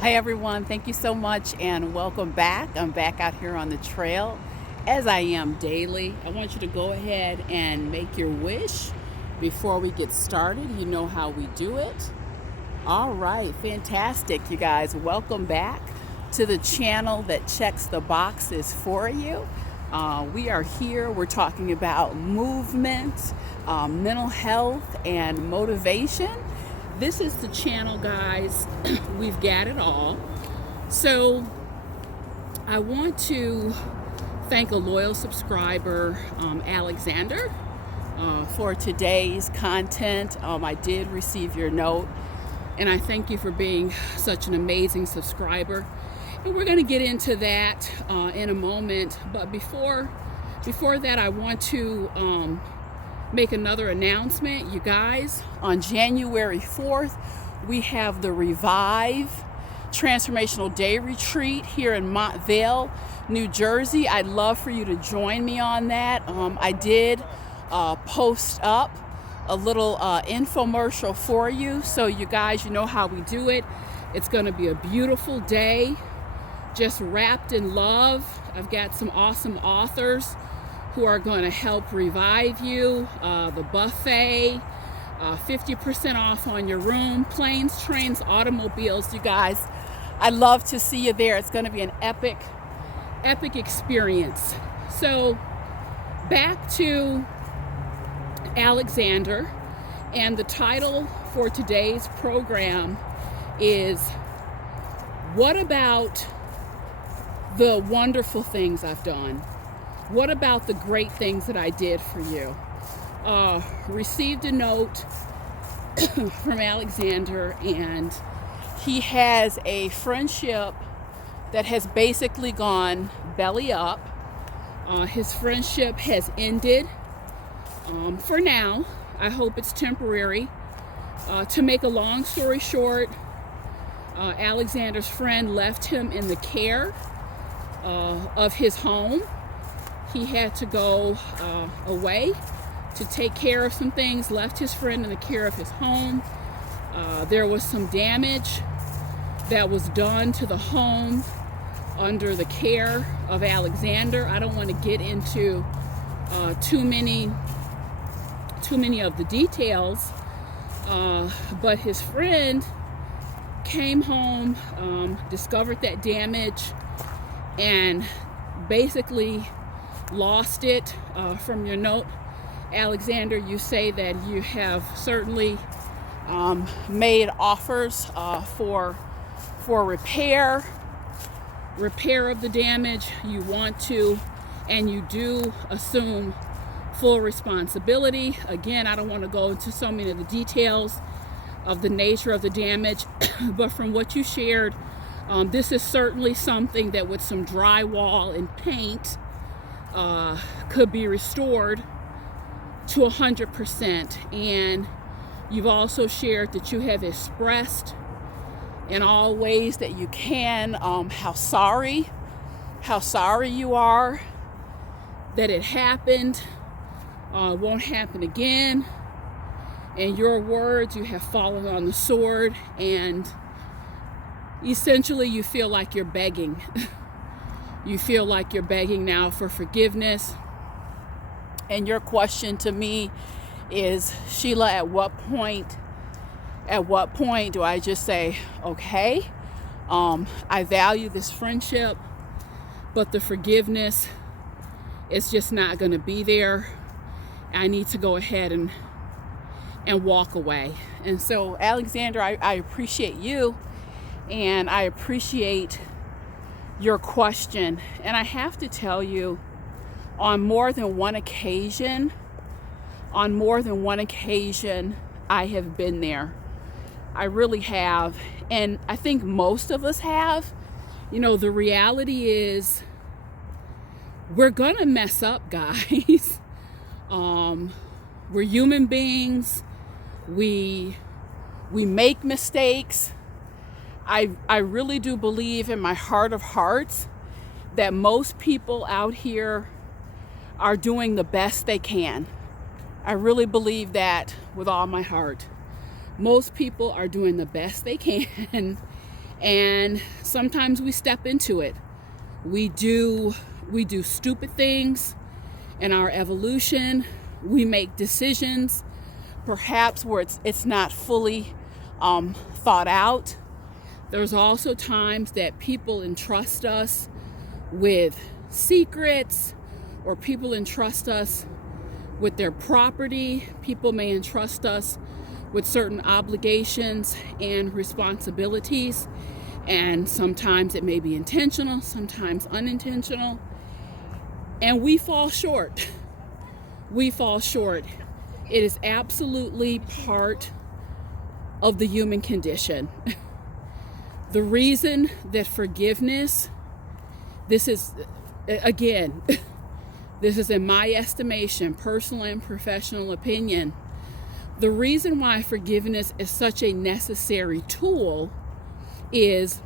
Hi everyone, thank you so much and welcome back. I'm back out here on the trail as I am daily. I want you to go ahead and make your wish before we get started. You know how we do it. All right, fantastic, you guys. Welcome back to the channel that checks the boxes for you. We are here, we're talking about movement, mental health, and motivation. This is the channel, guys. We've got it all. So I want to thank a loyal subscriber, Alexander, for today's content. I did receive your note, and I thank you for being such an amazing subscriber. And we're going to get into that in a moment. But before that, I want to make another announcement. You guys, on January 4th, we have the Revive Transformational Day Retreat here in Montvale, New Jersey. I'd love for you to join me on that. I did post up a little infomercial for you, so you guys, you know how we do it. It's going to be a beautiful day, just wrapped in love. I've got some awesome authors who are going to help revive you. The buffet, 50% off on your room, planes, trains, automobiles. You guys, I'd love to see you there. It's going to be an epic experience. So back to Alexander, and the title for today's program is, what about the wonderful things I've done? What about the great things that I did for you? Received a note from Alexander, and he has a friendship that has basically gone belly up. His friendship has ended for now. I hope it's temporary. To make a long story short, Alexander's friend left him in the care of his home. He had to go away to take care of some things, left his friend in the care of his home. There was some damage that was done to the home under the care of Alexander. I don't want to get into too many of the details, but his friend came home, discovered that damage, and basically lost it. From your note, Alexander, you say that you have certainly made offers for repair of the damage. You want to, and you do assume full responsibility. Again, I don't want to go into so many of the details of the nature of the damage, but from what you shared, this is certainly something that with some drywall and paint could be restored to 100%. And you've also shared that you have expressed in all ways that you can how sorry you are that it happened. Won't happen again. In your words, you have fallen on the sword, and essentially you feel like you're begging. You feel like you're begging now for forgiveness. And your question to me is, Sheila, at what point do I just say, okay, I value this friendship, but the forgiveness is just not going to be there. I need to go ahead and walk away. And so, Alexander, I appreciate you, and I appreciate your question. And I have to tell you, on more than one occasion, I have been there. I really have. And I think most of us have. You know, the reality is we're gonna mess up, guys. We're human beings. We make mistakes. I really do believe in my heart of hearts that most people out here are doing the best they can. I really believe that with all my heart. Most people are doing the best they can And sometimes we step into it. We do stupid things in our evolution. We make decisions, perhaps where it's not fully thought out. There's also times that people entrust us with secrets, or people entrust us with their property. People may entrust us with certain obligations and responsibilities. And sometimes it may be intentional, sometimes unintentional. And we fall short. We fall short. It is absolutely part of the human condition. The reason that forgiveness, this is, again, this is in my estimation, personal and professional opinion, the reason why forgiveness is such a necessary tool is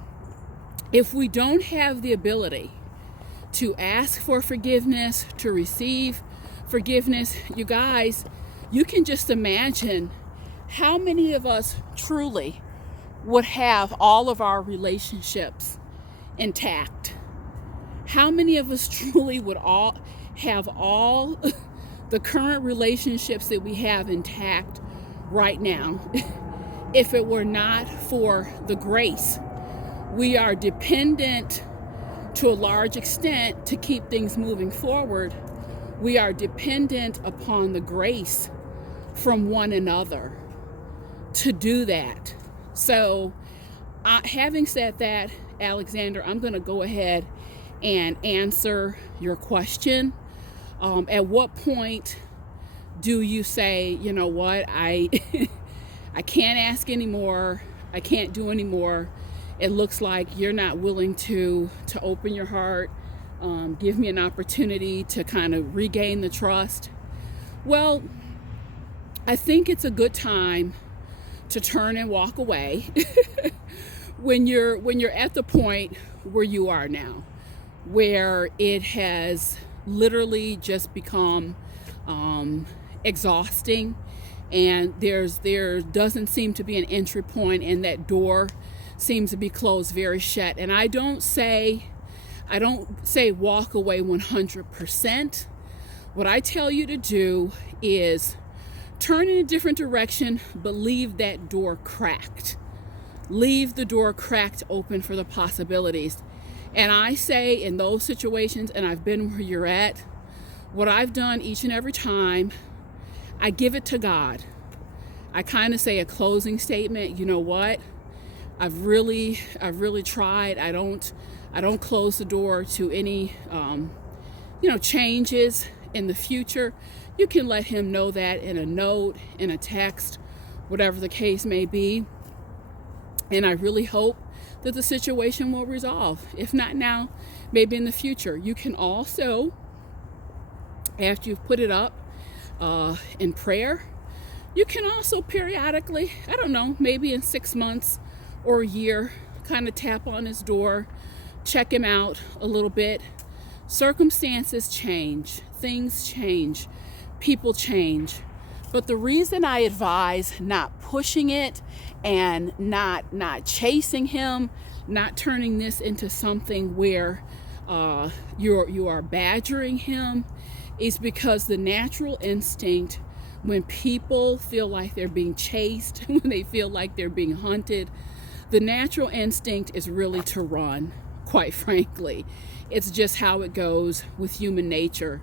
if we don't have the ability to ask for forgiveness, to receive forgiveness, you guys, you can just imagine how many of us truly would have all of our relationships intact. How many of us truly would have all the current relationships that we have intact right now if it were not for the grace? We are dependent to a large extent to keep things moving forward. We are dependent upon the grace from one another to do that. So having said that, Alexander, I'm going to go ahead and answer your question. At what point do you say, you know what, I can't ask anymore, I can't do anymore? It looks like you're not willing to open your heart, give me an opportunity to kind of regain the trust. Well, I think it's a good time to turn and walk away when you're at the point where you are now, where it has literally just become exhausting, and there doesn't seem to be an entry point, and that door seems to be closed very shut. And I don't say walk away 100%. What I tell you to do is turn in a different direction, but leave that door cracked. Leave the door cracked open for the possibilities. And I say in those situations, and I've been where you're at, what I've done each and every time, I give it to God. I kind of say a closing statement. You know what? I've really tried. I don't close the door to any changes in the future. You can let him know that in a note, in a text, whatever the case may be. And I really hope that the situation will resolve. If not now, maybe in the future. You can also, after you've put it up in prayer, you can also periodically, I don't know, maybe in 6 months or a year, kind of tap on his door, check him out a little bit. Circumstances change, things change, people change. But the reason I advise not pushing it and not chasing him, not turning this into something where you are badgering him, is because the natural instinct, when people feel like they're being chased, when they feel like they're being hunted, the natural instinct is really to run, quite frankly. It's just how it goes with human nature.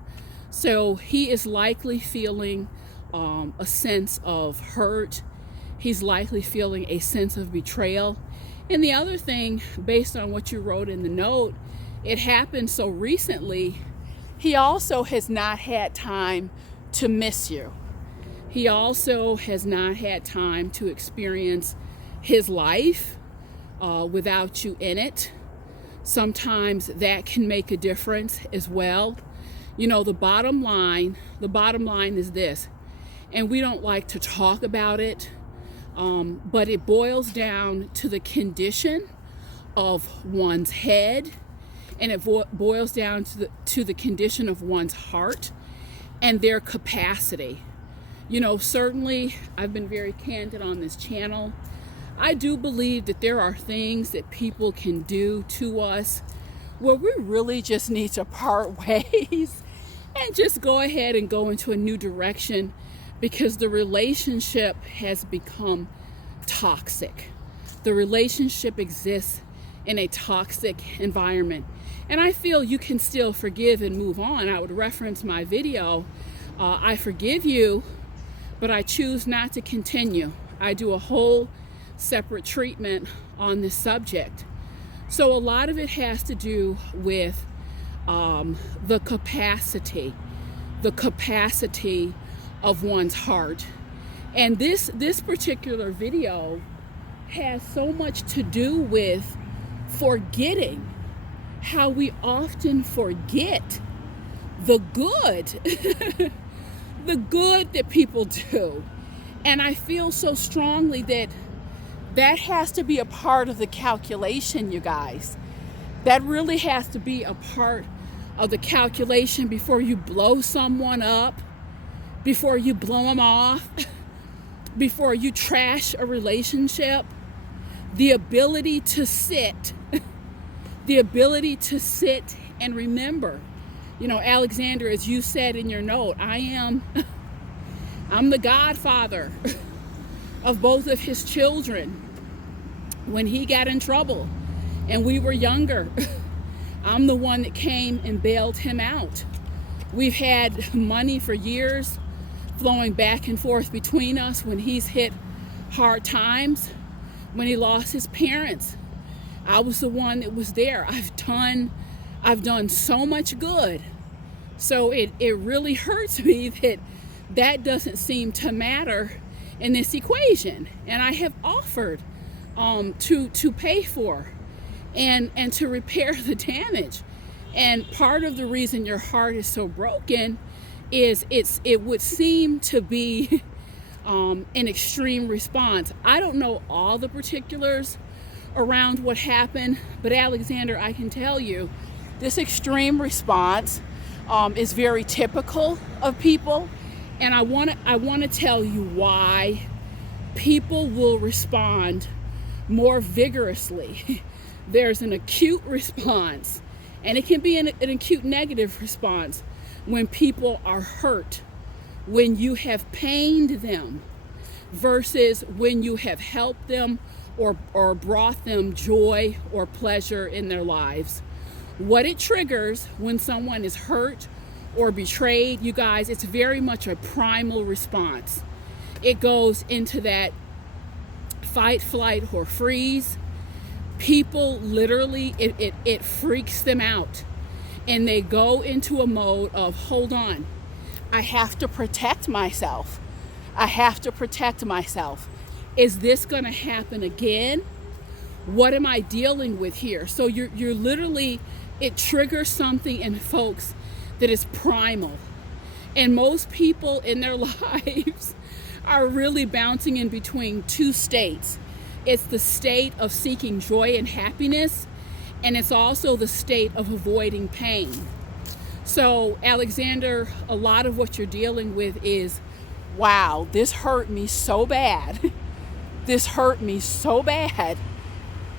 So he is likely feeling a sense of hurt. He's likely feeling a sense of betrayal. And the other thing, based on what you wrote in the note, it happened so recently, he also has not had time to miss you. He also has not had time to experience his life without you in it. Sometimes that can make a difference as well. You know, the bottom line is this, and we don't like to talk about it, but it boils down to the condition of one's head, and it boils down to the condition of one's heart and their capacity. You know, certainly I've been very candid on this channel. I do believe that there are things that people can do to us where we really just need to part ways and just go ahead and go into a new direction, because the relationship has become toxic. The relationship exists in a toxic environment. And I feel you can still forgive and move on. I would reference my video, I forgive you, but I choose not to continue. I do a whole separate treatment on this subject. So a lot of it has to do with the capacity of one's heart. And this particular video has so much to do with forgetting how we often forget the good, the good that people do. And I feel so strongly that that has to be a part of the calculation, you guys. That really has to be a part of the calculation before you blow someone up, before you blow them off, before you trash a relationship. The ability to sit, and remember. You know, Alexander, as you said in your note, I'm the godfather of both of his children. When he got in trouble and we were younger, I'm the one that came and bailed him out. We've had money for years flowing back and forth between us when he's hit hard times, when he lost his parents. I was the one that was there. I've done so much good. So it really hurts me that doesn't seem to matter in this equation. And I have offered to pay for and to repair the damage. And part of the reason your heart is so broken is it would seem to be an extreme response. I don't know all the particulars around what happened, but Alexander, I can tell you this extreme response is very typical of people. And I want to tell you why people will respond more vigorously. There's an acute response, and it can be an acute negative response when people are hurt, when you have pained them, versus when you have helped them or brought them joy or pleasure in their lives. What it triggers when someone is hurt or betrayed, you guys, it's very much a primal response. It goes into that fight, flight, or freeze. People literally, it freaks them out, and they go into a mode of, hold on, I have to protect myself. I have to protect myself. Is this going to happen again? What am I dealing with here? So you're literally, it triggers something in folks that is primal. And most people in their lives are really bouncing in between two states. It's the state of seeking joy and happiness, and it's also the state of avoiding pain. So, Alexander, a lot of what you're dealing with is, wow, this hurt me so bad. This hurt me so bad.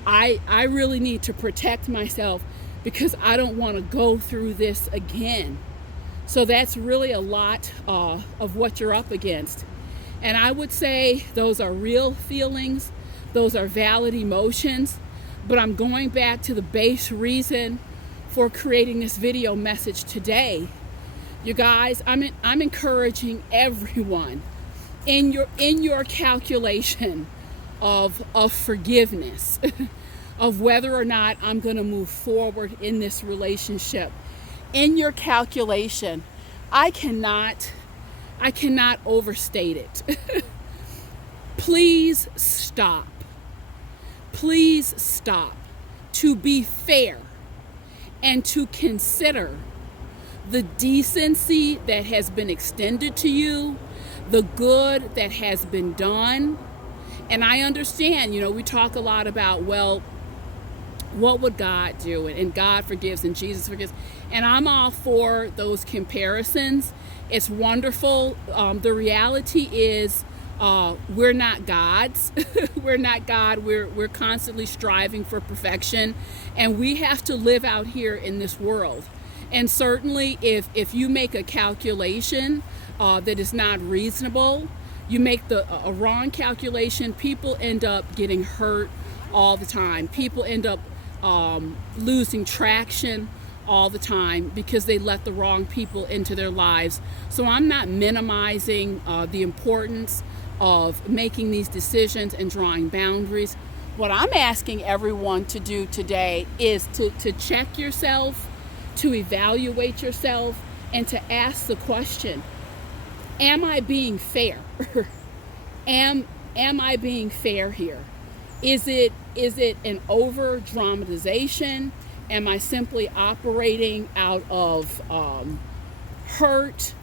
I really need to protect myself because I don't want to go through this again. So that's really a lot of what you're up against. And I would say those are real feelings. Those are valid emotions. But I'm going back to the base reason for creating this video message today. You guys, I'm encouraging everyone in your calculation of forgiveness, of whether or not I'm going to move forward in this relationship. In your calculation, I cannot overstate it. Please stop. Please stop to be fair and to consider the decency that has been extended to you, the good that has been done. And I understand, we talk a lot about, well, what would God do? And God forgives and Jesus forgives. And I'm all for those comparisons. It's wonderful. The reality is We're not gods. We're not God. We're constantly striving for perfection, and we have to live out here in this world. And certainly if you make a calculation that is not reasonable, you make a wrong calculation, people end up getting hurt all the time. People end up losing traction all the time because they let the wrong people into their lives. So I'm not minimizing the importance of making these decisions and drawing boundaries. What I'm asking everyone to do today is to check yourself, to evaluate yourself, and to ask the question, am I being fair? am I being fair here? Is it an over dramatization? Am I simply operating out of hurt?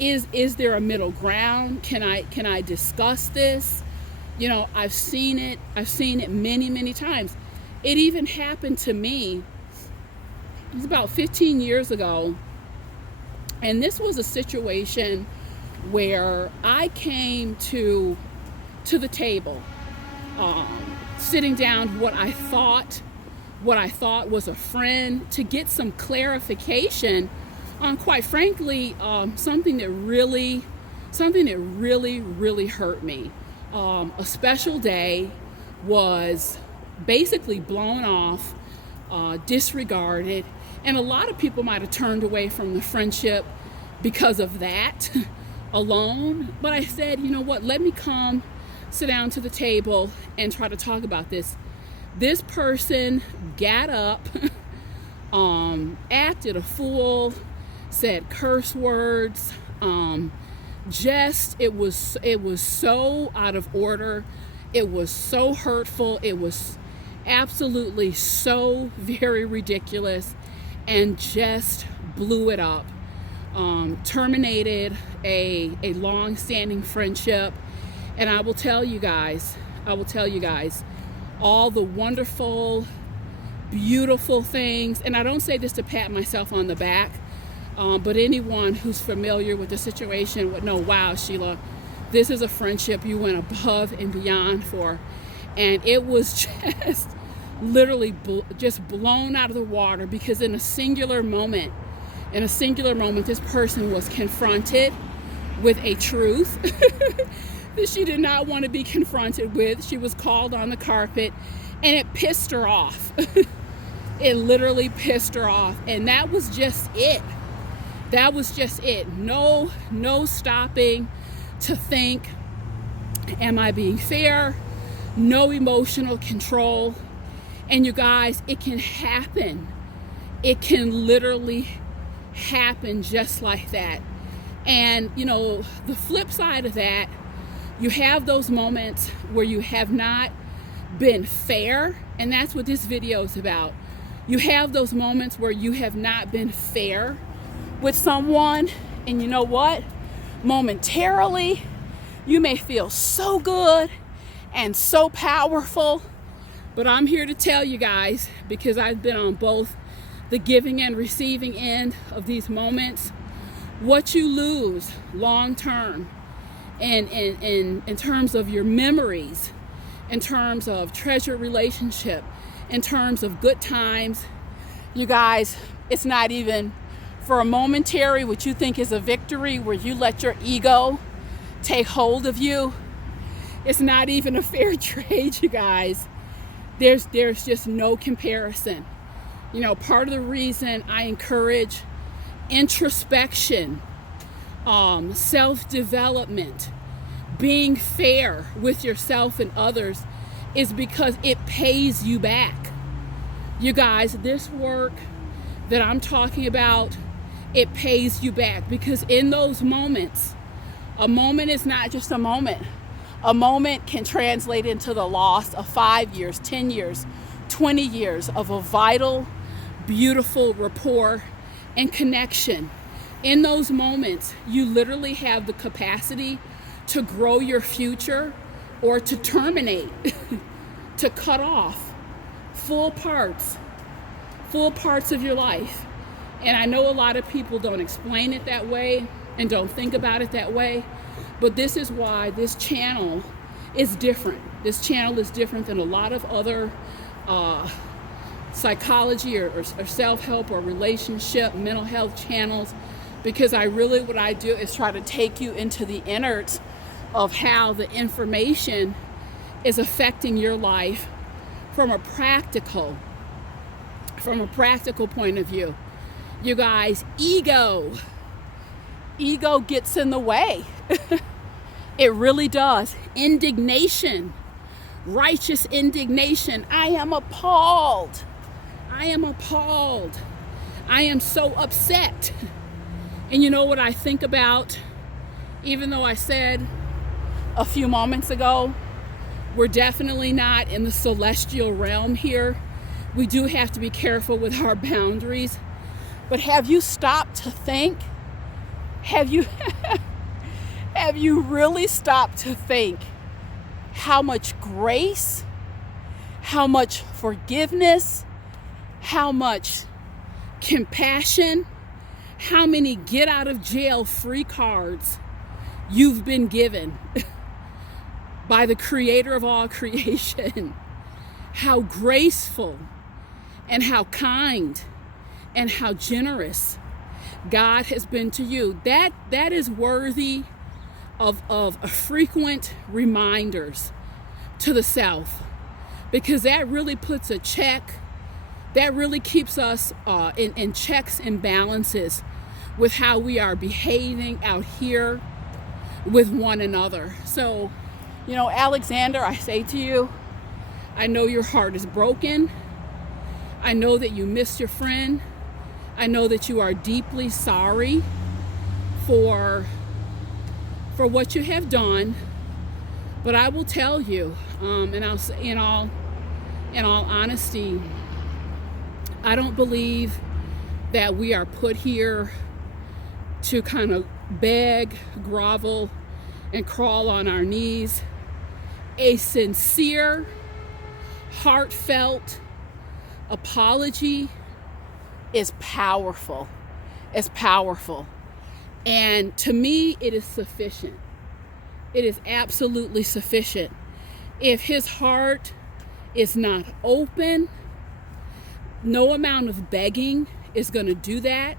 Is there a middle ground? Can I discuss this? You know, I've seen it many times. It even happened to me. It was about 15 years ago, and this was a situation where I came to the table, sitting down what I thought was a friend, to get some clarification on, quite frankly, something that really hurt me. A special day was basically blown off, disregarded, and a lot of people might have turned away from the friendship because of that alone. But I said, you know what, let me come sit down to the table and try to talk about this. This person got up, acted a fool, said curse words, it was so out of order. It was so hurtful. It was absolutely so very ridiculous, and just blew it up. Terminated a long-standing friendship. And I will tell you guys, all the wonderful, beautiful things, and I don't say this to pat myself on the back, but anyone who's familiar with the situation would know, wow, Sheila, this is a friendship you went above and beyond for. And it was just literally just blown out of the water, because in a singular moment, this person was confronted with a truth that she did not want to be confronted with. She was called on the carpet, and it pissed her off. It literally pissed her off. And that was just it. No stopping to think, am I being fair? No emotional control. And you guys, it can happen. It can literally happen just like that. And you know, the flip side of that, you have those moments where you have not been fair, and that's what this video is about. You have those moments where you have not been fair with someone, and you know what? Momentarily, you may feel so good and so powerful, but I'm here to tell you guys, because I've been on both the giving and receiving end of these moments, what you lose long term, and in terms of your memories, in terms of treasured relationship, in terms of good times, you guys, it's not even for a momentary, what you think is a victory, where you let your ego take hold of you. It's not even a fair trade, you guys. There's just no comparison. You know, part of the reason I encourage introspection, self-development, being fair with yourself and others, is because it pays you back. You guys, this work that I'm talking about, it pays you back, because in those moments, a moment is not just a moment. A moment can translate into the loss of 5 years, 10 years, 20 years of a vital, beautiful rapport and connection. In those moments, you literally have the capacity to grow your future, or to terminate, to cut off full parts of your life. And I know a lot of people don't explain it that way and don't think about it that way, But this is why this channel is different. This channel is different than a lot of other psychology or self-help or relationship, mental health channels, because what I do is try to take you into the innards of how the information is affecting your life from a practical point of view. You guys, ego gets in the way. It really does. Indignation, righteous indignation. I am appalled. I am so upset. And you know what I think about? Even though I said a few moments ago, we're definitely not in the celestial realm here. We do have to be careful with our boundaries. But have you stopped to think? Have you really stopped to think how much grace, how much forgiveness, how much compassion, how many get out of jail free cards you've been given by the creator of all creation? How graceful and how kind and how generous God has been to you. That is worthy of frequent reminders to the self, because that really puts a check, that really keeps us in checks and balances with how we are behaving out here with one another. So, Alexander, I say to you, I know your heart is broken. I know that you missed your friend. I know that you are deeply sorry for what you have done. But I will tell you, and I'll say in all honesty, I don't believe that we are put here to kind of beg, grovel, and crawl on our knees. A sincere, heartfelt apology is powerful. It's powerful. And to me, it is sufficient. It is absolutely sufficient. If his heart is not open, no amount of begging is going to do that.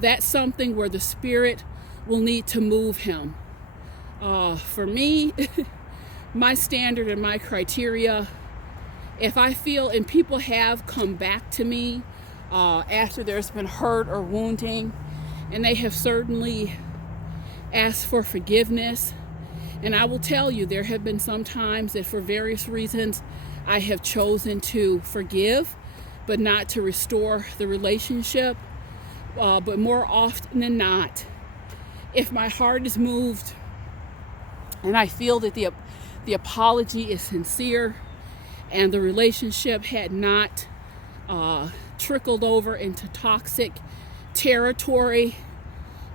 That's something where the Spirit will need to move him. For me, my standard and my criteria, if I feel, and people have come back to me after there's been hurt or wounding, and they have certainly asked for forgiveness. And I will tell you, there have been some times that for various reasons I have chosen to forgive, but not to restore the relationship. But more often than not, if my heart is moved and I feel that the apology is sincere and the relationship had not trickled over into toxic territory,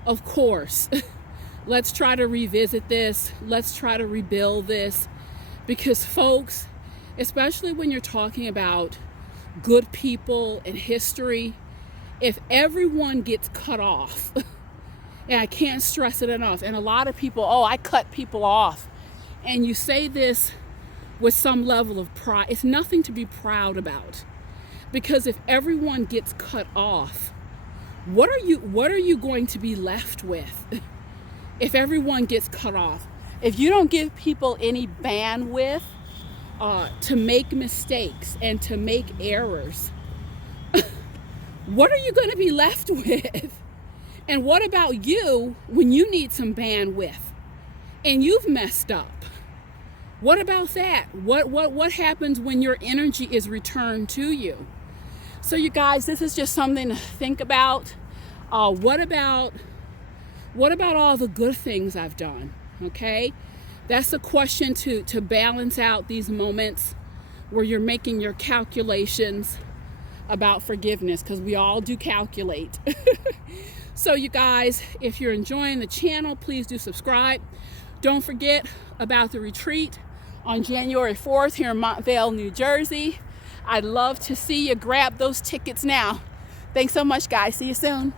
of course, let's try to revisit this. Let's try to rebuild this. Because folks, especially when you're talking about good people in history, if everyone gets cut off, and I can't stress it enough, and a lot of people, I cut people off, and you say this with some level of pride, it's nothing to be proud about. Because if everyone gets cut off, what are you going to be left with if everyone gets cut off? If you don't give people any bandwidth to make mistakes and to make errors, what are you going to be left with? And what about you when you need some bandwidth and you've messed up? What about that? What happens when your energy is returned to you? So you guys, this is just something to think about. What about all the good things I've done? Okay, that's a question to balance out these moments where you're making your calculations about forgiveness, because we all do calculate. So you guys, if you're enjoying the channel, please do subscribe. Don't forget about the retreat on January 4th here in Montvale, New Jersey. I'd love to see you grab those tickets now. Thanks so much, guys. See you soon.